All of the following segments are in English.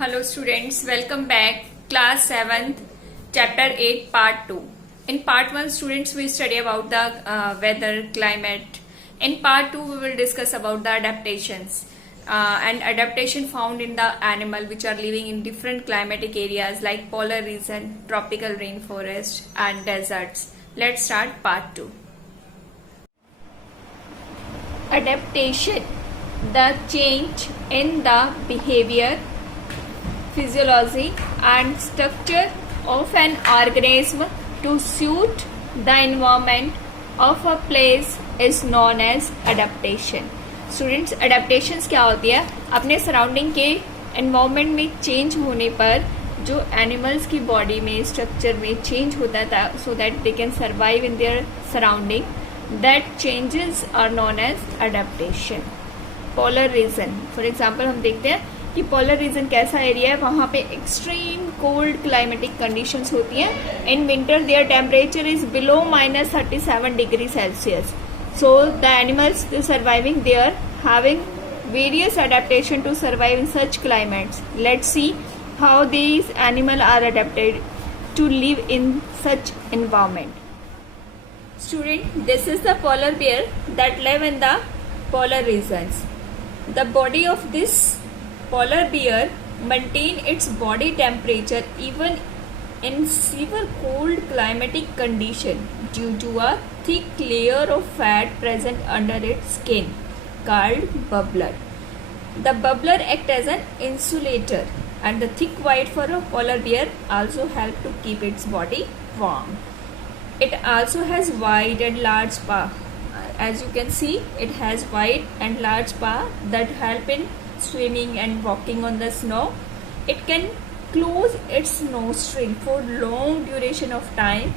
Hello students, welcome back. Class 7th, Chapter 8, Part 2. In Part 1, students, we study about the weather, climate. In Part 2, we will discuss about the adaptations and adaptation found in the animal which are living in different climatic areas like polar region, tropical rainforest and deserts. Let's start Part 2. Adaptation, the change in the behavior, physiology and structure of an organism to suit the environment of a place is known as adaptation. Students, adaptations क्या होती है? अपने surrounding के environment में change होने पर जो animals की बॉडी में स्ट्रक्चर में चेंज होता था so that they can survive in their surrounding, that changes are known as adaptation. Polar region, for example हम देखते हैं कि पोलर रीजन कैसा एरिया है, वहाँ पे एक्सट्रीम कोल्ड क्लाइमेटिक कंडीशंस होती हैं. In winter their temperature is below -37 degree Celsius. So the animals surviving there having various adaptation to survive in such climates. Let's see how these animals are adapted to live in such environment. Student, this is the polar bear that live in the polar regions. The body of this polar bear maintain its body temperature even in severe cold climatic condition due to a thick layer of fat present under its skin called bubbler. The bubbler act as an insulator and the thick white fur of polar bear also help to keep its body warm. It also has wide and large paw. As you can see, it has wide and large paw that help in swimming and walking on the snow. It can close its nostril for long duration of time.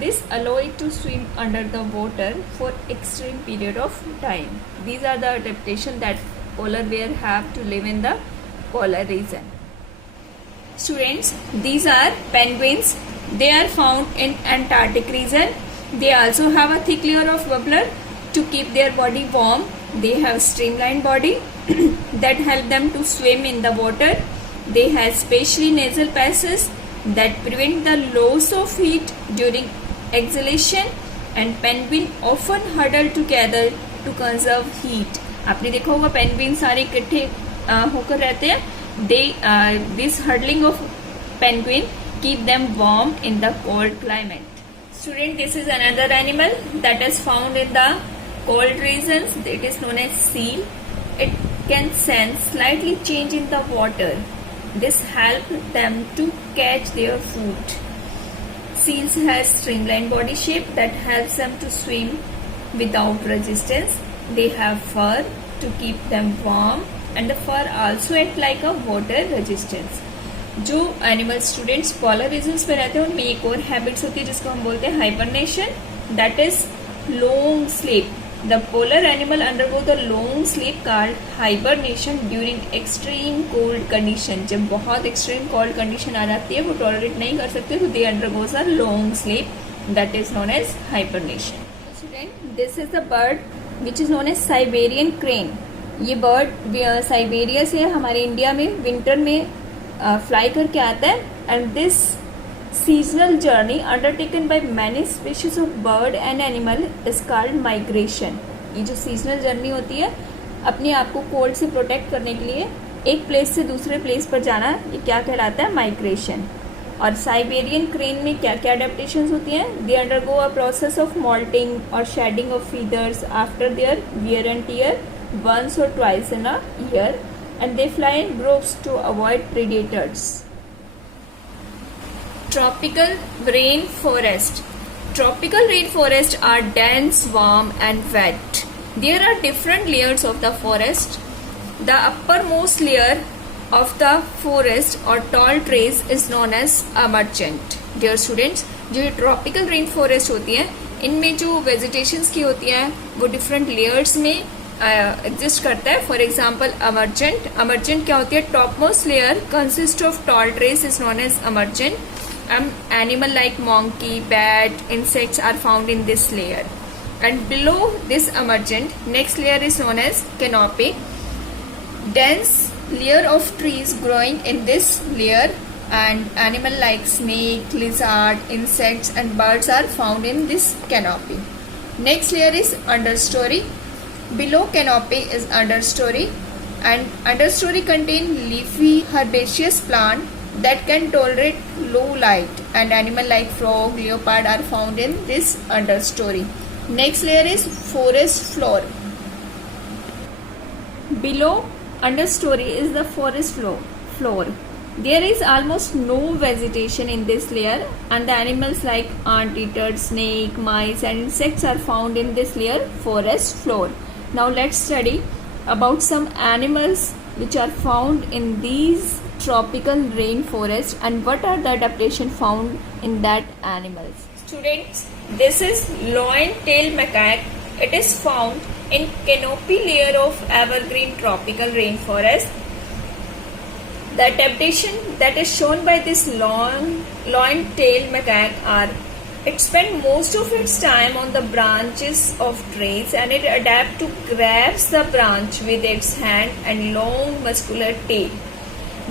This allow it to swim under the water for extreme period of time. These are the adaptation that polar bear have to live in the polar region. Students, these are penguins. They are found in Antarctic region. They also have a thick layer of bubbler to keep their body warm. They have streamlined body that help them to swim in the water. They have specially nasal passages that prevent the loss of heat during exhalation, and penguin often huddle together to conserve heat. आपने देखा होगा penguin सारे इकट्ठे होकर रहते हैं. This huddling of penguin keep them warm in the cold climate. Student, this is another animal that is found in the cold regions. It is known as seal. It can sense slightly change in the water. This helps them to catch their food. Seals has streamlined body shape that helps them to swim without resistance. They have fur to keep them warm and the fur also act like a water resistance. जो animal students polar regions पे रहते हैं उनमें एक और habits होती है जिसको हम बोलते हैं hibernation, that is long sleep. The polar animal undergo the long sleep called hibernation during extreme cold condition. जब बहुत एक्सट्रीम कोल्ड कंडीशन आ जाती है, वो टॉलरेट नहीं कर सकते, तो they undergoes a long sleep, that is known as hibernation. Student, this is the bird which is known as Siberian crane. ये बर्ड साइबेरिया से हमारे इंडिया में विंटर में फ्लाई करके आता है. And this seasonal journey undertaken by many species of bird and animal is called migration. ये जो सीजनल जर्नी होती है अपने आप को कोल्ड से प्रोटेक्ट करने के लिए एक प्लेस से दूसरे प्लेस पर जाना, ये क्या कहलाता है? माइग्रेशन. और साइबेरियन क्रेन में क्या क्या अडेप्टेशन होती हैं? They undergo a process of moulting और shedding of feathers after their wear and tear once or twice in a year, and they fly in groups to avoid predators. Tropical rainforest. Tropical rainforests are dense, warm and wet. There are different layers of the forest. The uppermost layer of the forest or tall trees is known as emergent. Dear students, जो tropical rainforest होती है इनमें जो vegetations की होती हैं वो different layers में एग्जिस्ट करता है. For example अमर्जेंट. अमर्जेंट क्या होती है? Top most layer consist of tall trees is known as emergent. Animal like monkey, bat, insects are found in this layer. And below this emergent, next layer is known as canopy. Dense layer of trees growing in this layer, and animal like snake, lizard, insects and birds are found in this canopy. Next layer is understory. Below canopy is understory, and understory contain leafy herbaceous plant that can tolerate low light, and animal like frog, leopard are found in this understory. Next layer is forest floor. Below understory is the forest floor. There is almost no vegetation in this layer, and the animals like anteater, snake, mice and insects are found in this layer, forest floor. Now let's study about some animals which are found in these tropical rainforest and what are the adaptation found in that animals. Students, this is lion-tailed macaque. It is found in canopy layer of evergreen tropical rainforest. The adaptation that is shown by this lion-tailed macaque are: it spends most of its time on the branches of trees, and it adapts to grasp the branch with its hand and long muscular tail.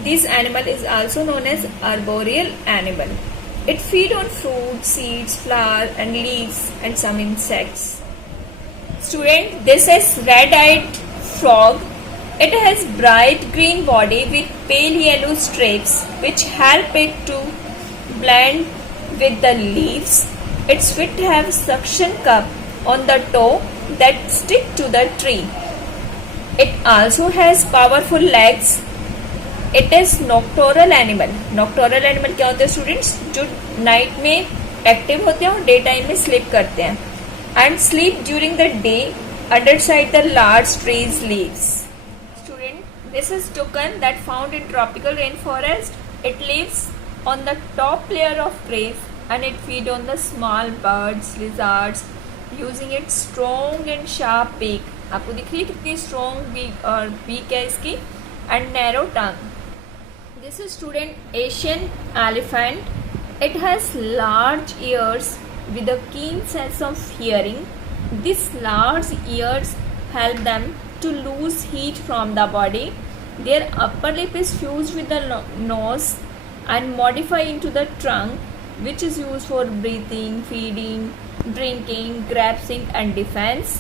This animal is also known as arboreal animal. It feeds on fruit, seeds, flowers and leaves and some insects. Student, this is red-eyed frog. It has bright green body with pale yellow stripes which help it to blend with the leaves. Its feet have suction cup on the toe that stick to the tree. It also has powerful legs. It is nocturnal animal. Nocturnal animal क्या होते हैं students? जो night में active होते हैं और day time में sleep करते हैं. And sleep during the day underside the large trees leaves. Student, this is toucan that found in tropical rainforest. It lives on the top layer of trees and it feeds on the small birds, lizards, using its strong and sharp beak. आपको दिख रही है कितनी strong beak है इसकी, and narrow tongue. This is student Asian elephant. It has large ears with a keen sense of hearing. These large ears help them to lose heat from the body. Their upper lip is fused with the nose and modified into the trunk, which is used for breathing, feeding, drinking, grasping and defense.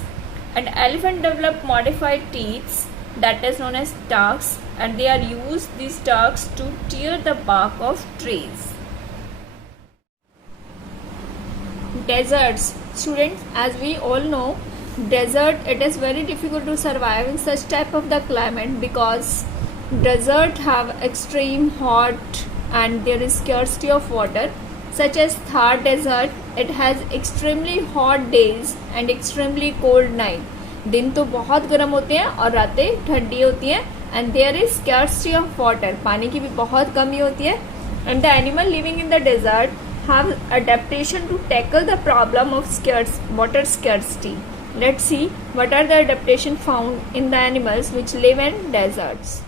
And elephant develop modified teeth that is known as tusks, and they are used, these tusks, to tear the bark of trees. Deserts. Students, as we all know, desert, it is very difficult to survive in such type of the climate because desert have extreme hot and there is scarcity of water. Such as Thar desert, it has extremely hot days and extremely cold night. दिन तो बहुत गर्म होते हैं और रातें ठंडी होती हैं, and there is scarcity of water. पानी की भी बहुत कमी होती है, and the animal living in the desert have adaptation to tackle the problem of water scarcity. Let's see what are the adaptation found in the animals which live in deserts.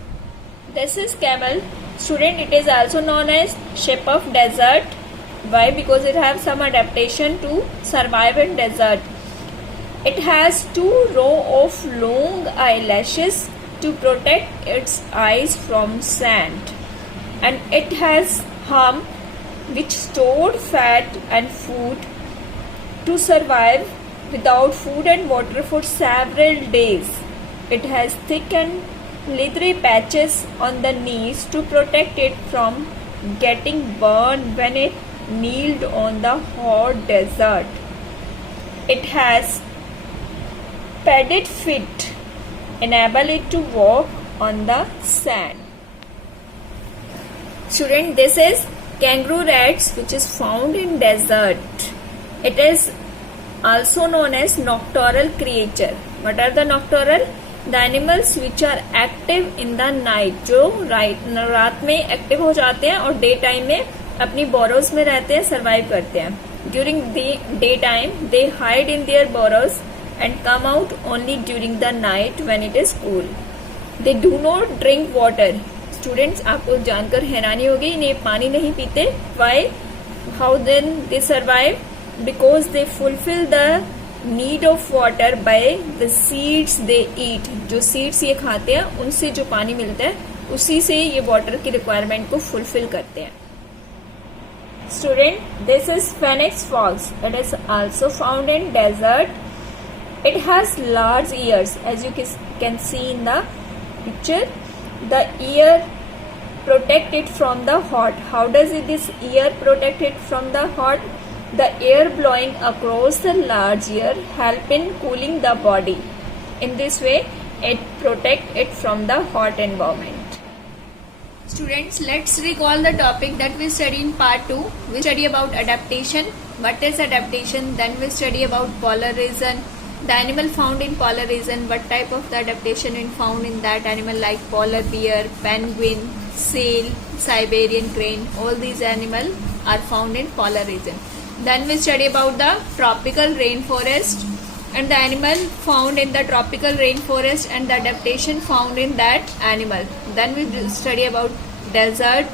This is camel. Student, it is also known as sheep of desert. Why? Because it has some adaptation to survive in desert. It has 2 rows of long eyelashes to protect its eyes from sand, and it has hump which stored fat and food to survive without food and water for several days. It has thick and leathery patches on the knees to protect it from getting burned when it kneeled on the hot desert. It has padded feet, enable it to walk on the sand. Student, this is kangaroo rats which is found in desert. It is also known as nocturnal creature. What are the nocturnal? The animals which are active in the night, जो रात में active हो जाते हैं और day time में अपनी burrows में रहते हैं, सर्वाइव करते हैं. During the daytime, they hide in their burrows and come out only during the night when it is cool. They do not drink water. Students, आपको जानकर हैरानी होगी, इन्हें पानी नहीं पीते. Why? How then they survive? Because they fulfill the need of water by the seeds they eat. जो seeds ये खाते हैं, उनसे जो पानी मिलता है उसी से ये वाटर की रिक्वायरमेंट को फुलफिल करते हैं. Student, this is Phoenix Falls. It is also found in desert. It has large ears, as you can see in the picture. The ear protect it from the hot. How does this ear protect it from the hot? The air blowing across the large ear help in cooling the body. In this way, it protect it from the hot environment. Students, let's recall the topic that we studied in part 2. We study about adaptation. What is adaptation? Then we study about polar region. The animal found in polar region. What type of the adaptation is found in that animal, like polar bear, penguin, seal, Siberian crane. All these animals are found in polar region. Then we study about the tropical rainforest and the animal found in the tropical rainforest and the adaptation found in that animal. Then we study about desert,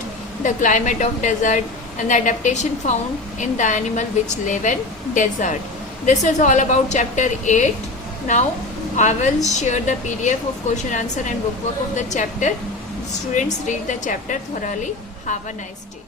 the climate of desert and the adaptation found in the animal which live in desert. This is all about chapter 8. Now I will share the PDF of question answer and bookwork of the chapter. Students, read the chapter thoroughly. Have a nice day.